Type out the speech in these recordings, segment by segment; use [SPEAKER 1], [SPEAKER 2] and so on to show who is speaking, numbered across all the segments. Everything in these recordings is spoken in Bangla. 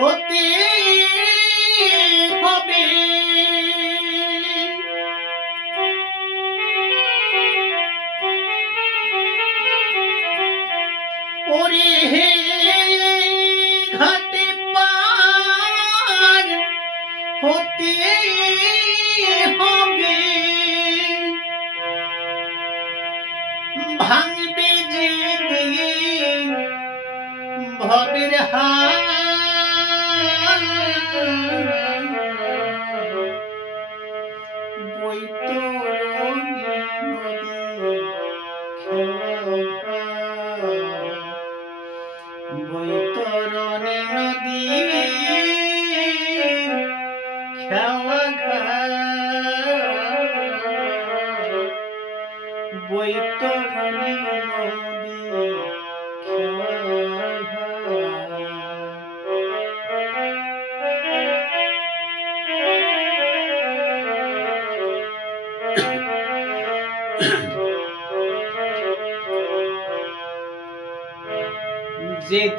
[SPEAKER 1] হতে হবে। ওরে ঘাটে ভাঙবে যে দিয়ে ভবের বৈতরণী নদী খেলা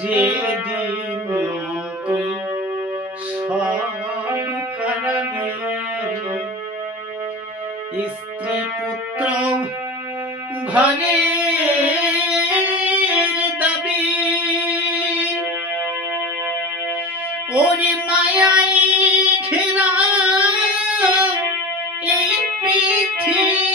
[SPEAKER 1] যেদিন তুই সব হারাবে স্ত্রী পুত্র ঘরে দাবি ওরে মায়াই ঘেরা এই পৃথিবী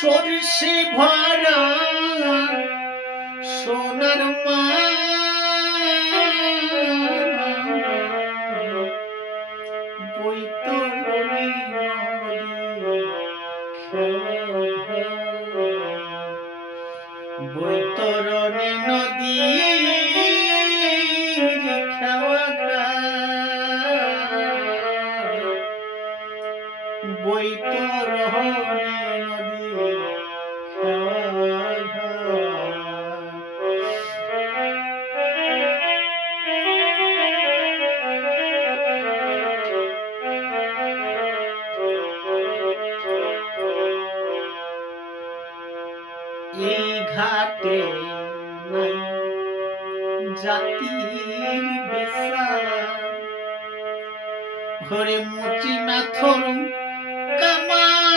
[SPEAKER 1] সরষে ভরা সোনার বৈতরণী নদী হরে মুচি না থরু কামার।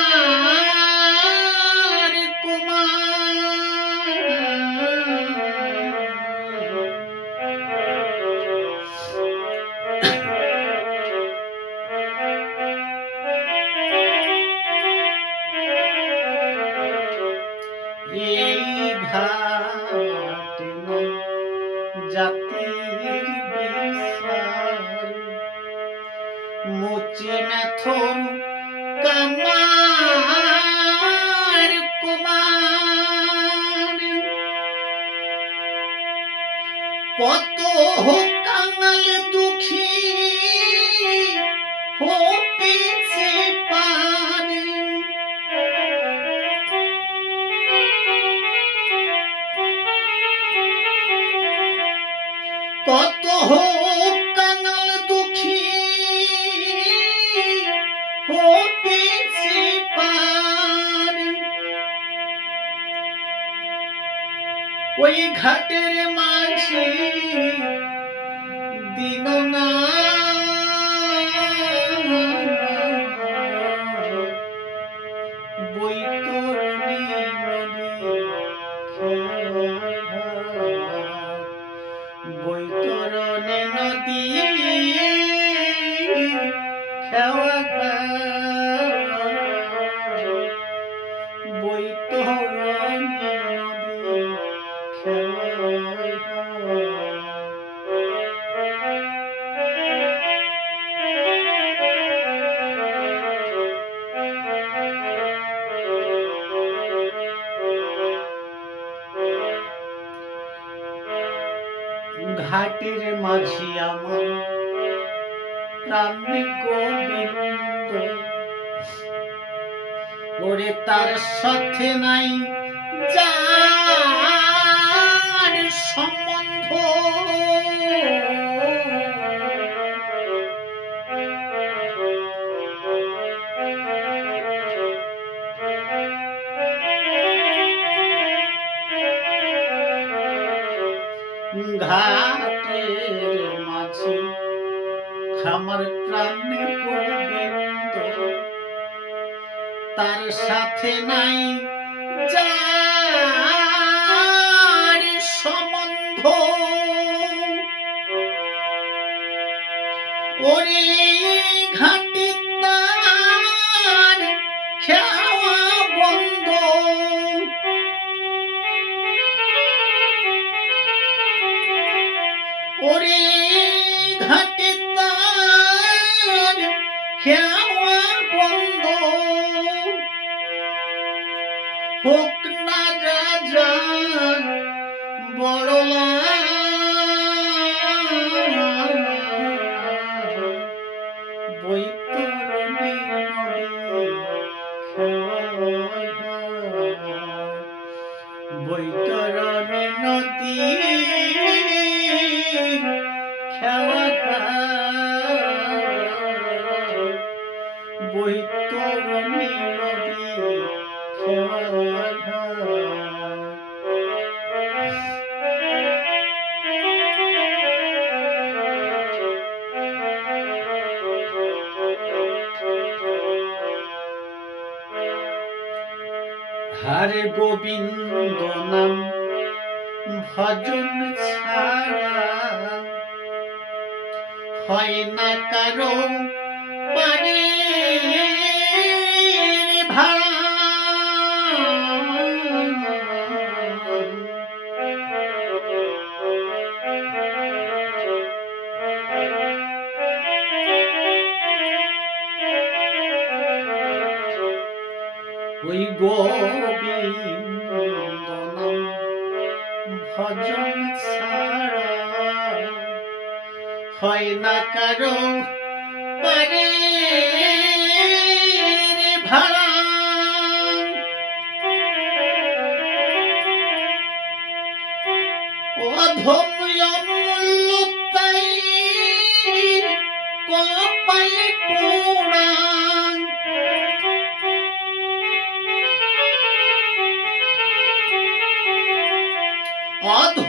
[SPEAKER 1] এই ঘাটে কত কাঙাল দুঃখী হতেছে পারে কত হোক কাঙাল দুঃখী হতেছে ওই ঘাটের মাঝে দিন না ওরে তার সাথে নাই। যার সম্বন্ধ। ঘাটের মাঝে আমার প্রাণের গোবিন্দ তার সাথে নাই যার সম্বন্ধ। ওরে ঘাটি হোক না রাজা বৈতরণী নদী খেলা হরে গোবিন্দ নাম ভজন ছাড়া হয় না কারও পারে ছাড়া হয় না কারও পারে ভাড়া। অধম অমূল্য তাই কপালে পোড়া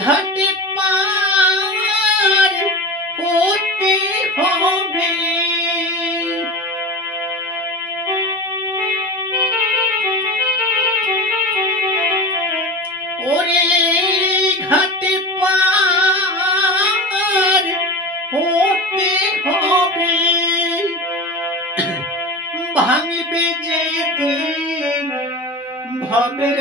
[SPEAKER 1] ঘাটে পার হতে হবে। ওরে ঘাটে পার হতে হবে। ভাঙবে যে দিন ভবের